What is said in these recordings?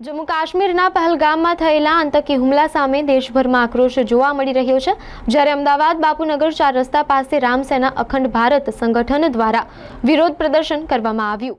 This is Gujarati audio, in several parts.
જમ્મુ કાશ્મીરના પહેલગામમાં થયેલા આતંકી હુમલા સામે દેશભરમાં આક્રોશ જોવા મળી રહ્યો છે જ્યારે અમદાવાદ બાપુનગર ચાર રસ્તા પાસે રામસેના અખંડ ભારત સંગઠન દ્વારા વિરોધ પ્રદર્શન કરવામાં આવ્યું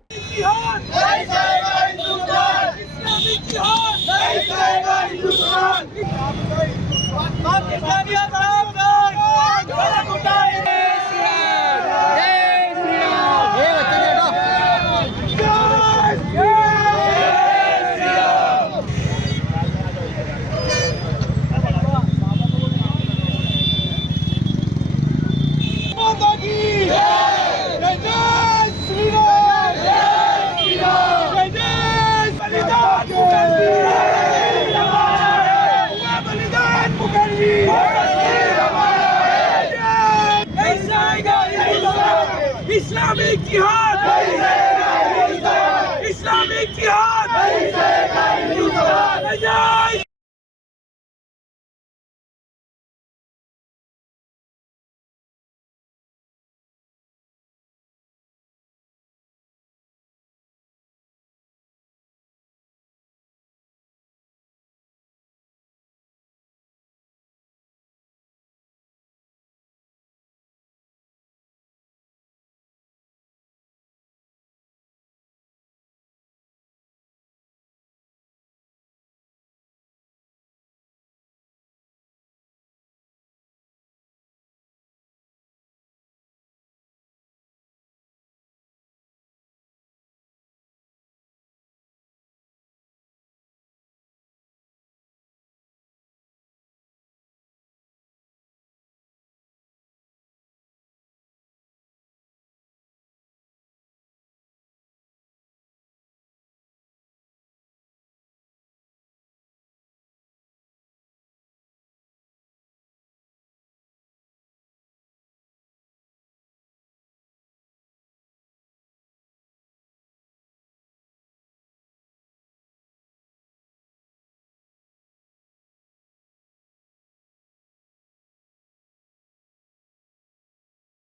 ইসলামিক জিহাদ।